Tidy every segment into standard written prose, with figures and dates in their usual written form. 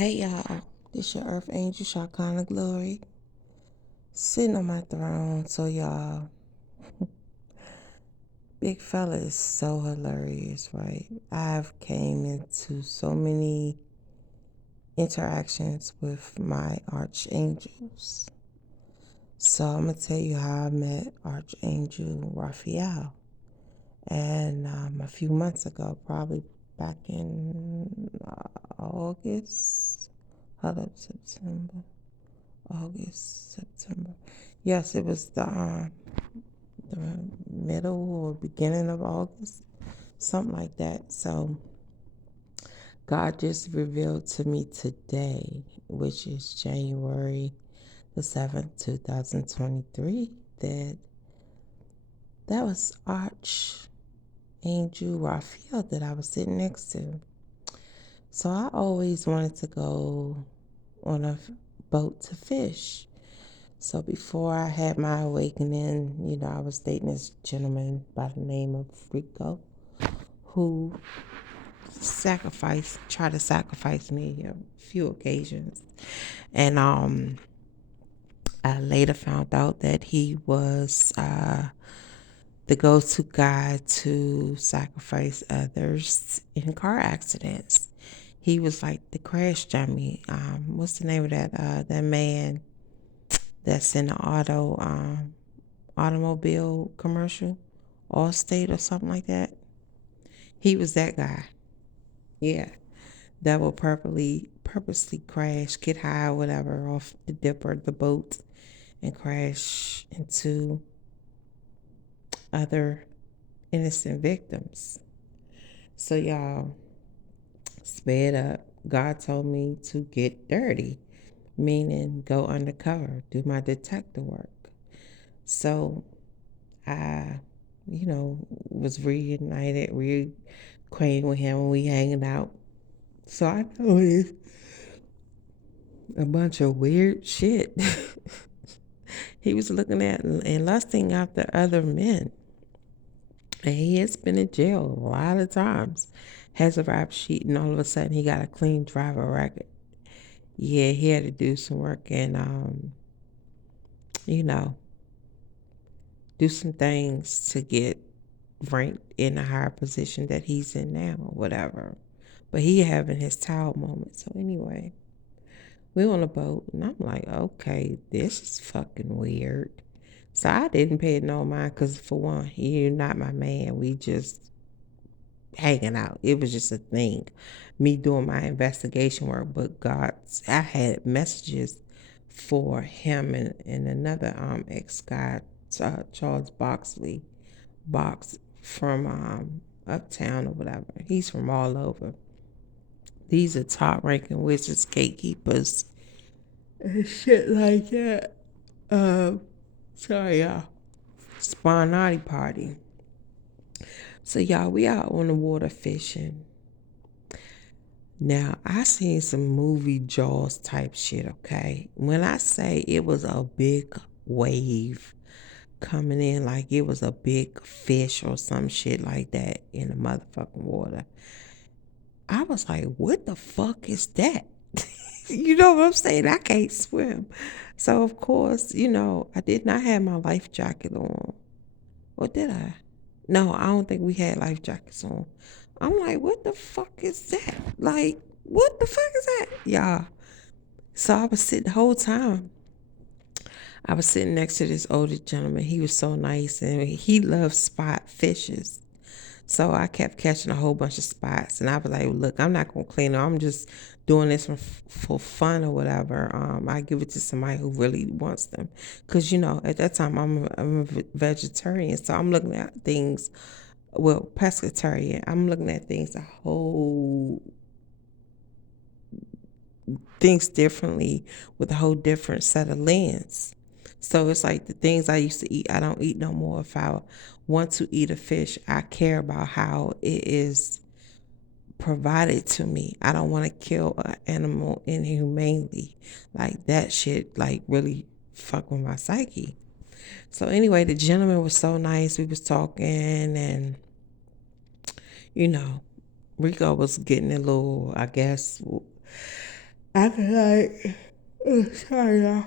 Hey y'all, this your Earth Angel CHAR-KANA-GLORY, sitting on my throne. So y'all, big fella is so hilarious, right? I've came into so many interactions with my archangels. So I'm gonna tell you how I met Archangel Raphael. And a few months ago, probably back in August, hold up, September. Yes, it was the middle or beginning of August, something like that. So God just revealed to me today, which is January the 7th, 2023, that was Archangel Raphael that I was sitting next to. So I always wanted to go on a boat to fish. So before I had my awakening, I was dating this gentleman by the name of Rico, who tried to sacrifice me a few occasions. And I later found out that he was the go-to guy to sacrifice others in car accidents. He was like the crash dummy. What's the name of that man that's in the automobile commercial, Allstate or something like that? He was that guy. Yeah, that will purposely crash, get high or whatever off the dipper, the boat, and crash into other innocent victims. So y'all, sped up. God told me to get dirty, meaning go undercover, do my detective work. So I, was reacquainted with him when we hanging out. So I noticed a bunch of weird shit. He was looking at and lusting after other men. And he has been in jail a lot of times. Has a rap sheet, and all of a sudden he got a clean driver record. Yeah, he had to do some work and you know, do some things to get ranked in a higher position that he's in now or whatever. But he having his towel moment. So anyway, we on a boat and I'm like, okay, this is fucking weird. So I didn't pay it no mind because for one, you're not my man. We just hanging out. It was just a thing. Me doing my investigation work, but I had messages for him and another ex guy, Charles Box from uptown or whatever. He's from all over. These are top ranking wizards, gatekeepers, and shit like that. Sorry, y'all. Sponati party. So y'all, we out on the water fishing. Now, I seen some movie Jaws type shit, okay? When I say it was a big wave coming in, like it was a big fish or some shit like that in the motherfucking water, I was like, what the fuck is that? You know what I'm saying? I can't swim. So, of course, I did not have my life jacket on. Or did I? No, I don't think we had life jackets on. I'm like, what the fuck is that? Like, what the fuck is that? Y'all. So I was sitting the whole time. I was sitting next to this older gentleman. He was so nice and he loves spot fishes. So I kept catching a whole bunch of spots, and I was like, look, I'm not going to clean them. I'm just doing this for fun or whatever. I give it to somebody who really wants them. Because, at that time, I'm a vegetarian, so I'm looking at things, well, pescatarian. I'm looking at things things differently with a whole different set of lens. So it's like the things I used to eat, I don't eat no more. If I want to eat a fish, I care about how it is provided to me. I don't want to kill an animal inhumanely. Like that shit like really fuck with my psyche. So anyway, the gentleman was so nice. We was talking and Rico was getting a little, I guess, I could like, sorry y'all.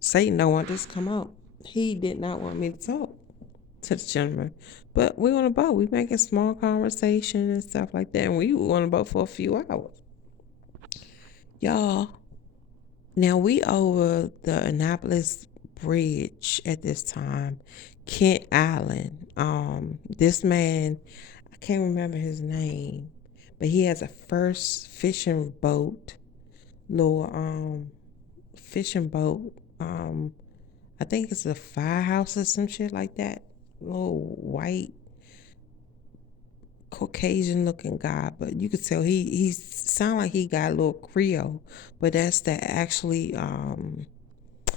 Satan don't want this to come out. He did not want me to talk to the gentleman. But we on a boat. We making small conversation and stuff like that. And we were on a boat for a few hours. Y'all, now we over the Annapolis Bridge at this time. Kent Island. This man, I can't remember his name, but he has a first fishing boat, little fishing boat. I think it's a firehouse or some shit like that. Little white Caucasian looking guy, but you could tell he sound like he got a little Creole, but that's the actually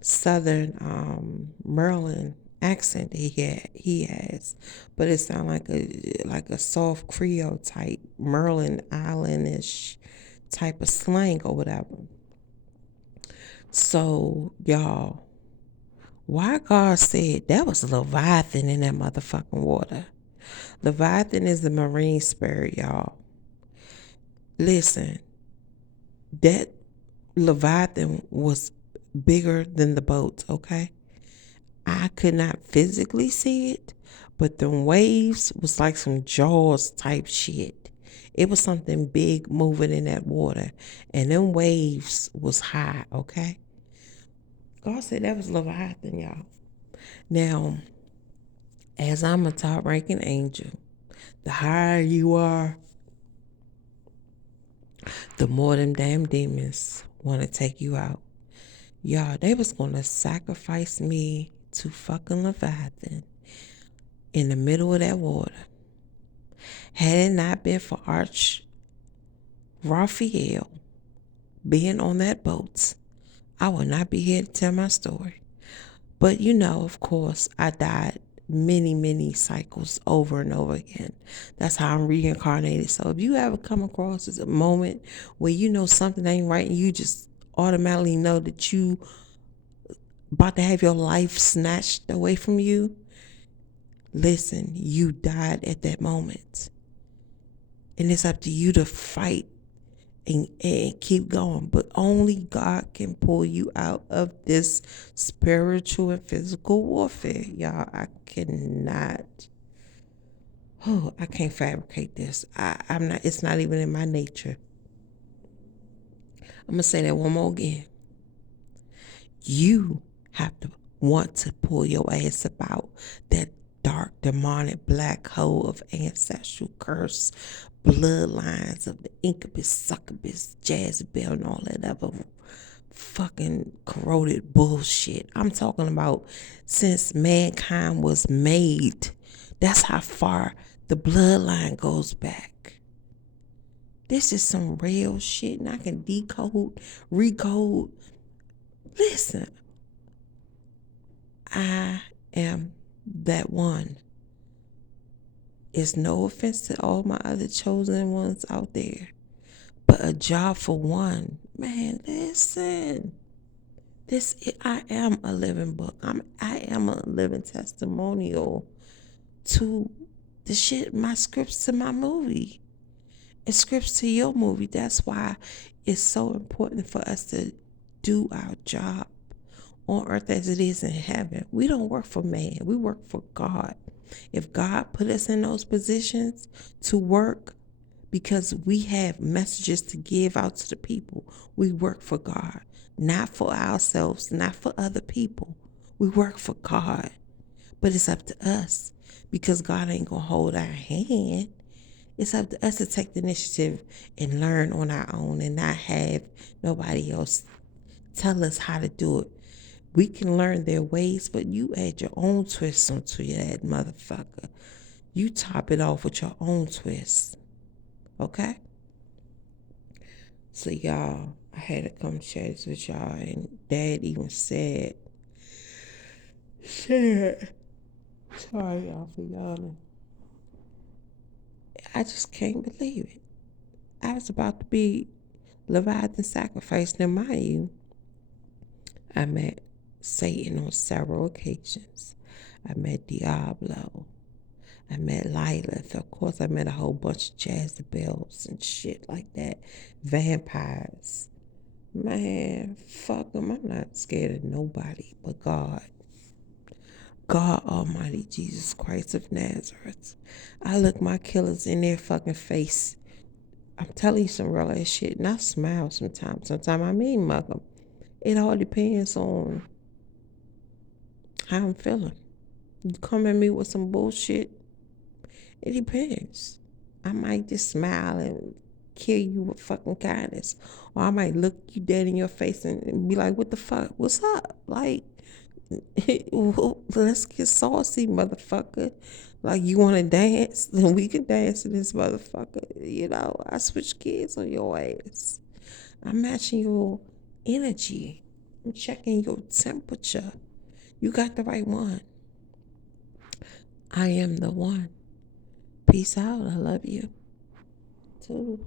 Southern Maryland accent that he has, but it sound like a soft Creole type Maryland Islandish type of slang or whatever. So y'all, why God said that was a leviathan in that motherfucking water? Leviathan is the marine spirit, y'all. Listen, that leviathan was bigger than the boat, okay? I could not physically see it, but the waves was like some Jaws type shit. It was something big moving in that water, and them waves was high, okay? God said that was Leviathan, y'all. Now, as I'm a top ranking angel, the higher you are, the more them damn demons want to take you out. Y'all, they was going to sacrifice me to fucking Leviathan in the middle of that water. Had it not been for Arch Raphael being on that boat, I would not be here to tell my story. But you know, of course, I died many, many cycles over and over again. That's how I'm reincarnated. So if you ever come across a moment where you know something ain't right and you just automatically know that you about to have your life snatched away from you, listen, you died at that moment. And it's up to you to fight and keep going. But only God can pull you out of this spiritual and physical warfare. Y'all, I cannot. Oh, I can't fabricate this. I'm not, it's not even in my nature. I'm gonna say that one more again. You have to want to pull your ass about that dark, demonic black hole of ancestral curse, bloodlines of the incubus, succubus, Jezebel, and all that other fucking corroded bullshit. I'm talking about since mankind was made. That's how far the bloodline goes back. This is some real shit, and I can decode, recode. Listen, I am that one. It's no offense to all my other chosen ones out there, but a job for one. Man, listen. I am a living book. I am a living testimonial to the shit, my scripts to my movie. It's scripts to your movie. That's why it's so important for us to do our job on earth as it is in heaven. We don't work for man. We work for God. If God put us in those positions to work because we have messages to give out to the people, we work for God, not for ourselves, not for other people. We work for God. But it's up to us because God ain't going to hold our hand. It's up to us to take the initiative and learn on our own and not have nobody else tell us how to do it. We can learn their ways, but you add your own twist onto that motherfucker. You top it off with your own twist. Okay? So y'all, I had to come share this with y'all, and Dad even said, sorry y'all for yawning. I just can't believe it. I was about to be Leviathan sacrificed. Now, mind you, I met Satan on several occasions. I met Diablo. I met Lilith. Of course, I met a whole bunch of Jezebels and shit like that. Vampires. Man, fuck them. I'm not scared of nobody but God. God Almighty Jesus Christ of Nazareth. I look my killers in their fucking face. I'm telling you some real ass shit. And I smile sometimes. Sometimes I mean mug them. It all depends on how I'm feeling. You come at me with some bullshit, it depends. I might just smile and kill you with fucking kindness. Or I might look you dead in your face and be like, what the fuck? What's up? Like, let's get saucy, motherfucker. Like, you want to dance? Then we can dance to this motherfucker. You know, I switch kids on your ass. I'm matching your energy. I'm checking your temperature. You got the right one. I am the one. Peace out. I love you. Toodles.